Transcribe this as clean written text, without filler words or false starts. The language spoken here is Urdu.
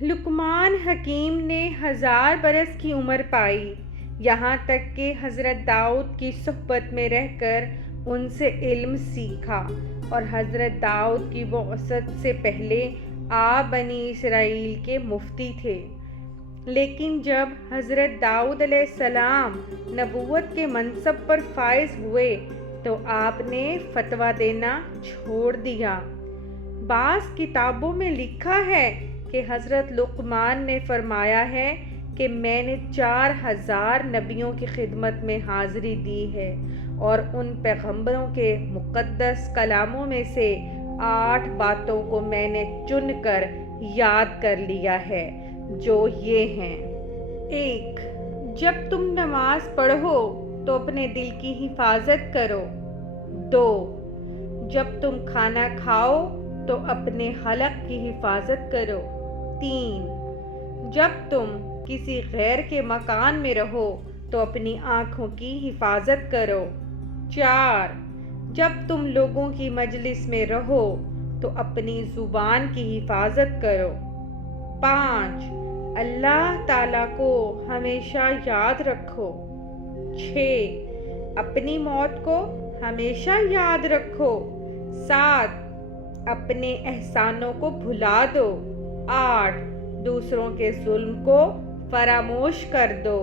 لقمان حکیم نے 1000 برس کی عمر پائی، یہاں تک کہ حضرت داؤد کی صحبت میں رہ کر ان سے علم سیکھا، اور حضرت داؤد کی بعثت سے پہلے آپ بنی اسرائیل کے مفتی تھے۔ لیکن جب حضرت داؤد علیہ السلام نبوت کے منصب پر فائز ہوئے تو آپ نے فتویٰ دینا چھوڑ دیا۔ بعض کتابوں میں لکھا ہے کہ حضرت لقمان نے فرمایا ہے کہ میں نے 4000 نبیوں کی خدمت میں حاضری دی ہے اور ان پیغمبروں کے مقدس کلاموں میں سے 8 باتوں کو میں نے چن کر یاد کر لیا ہے، جو یہ ہیں: 1. جب تم نماز پڑھو تو اپنے دل کی حفاظت کرو۔ 2. جب تم کھانا کھاؤ تو اپنے حلق کی حفاظت کرو۔ 3. جب تم کسی غیر کے مکان میں رہو تو اپنی آنکھوں کی حفاظت کرو۔ 4. جب تم لوگوں کی مجلس میں رہو تو اپنی زبان کی حفاظت کرو۔ 5. اللہ تعالیٰ کو ہمیشہ یاد رکھو۔ 6. اپنی موت کو ہمیشہ یاد رکھو۔ 7. اپنے احسانوں کو بھلا دو۔ 8. دوسروں کے ظلم کو فراموش کر دو۔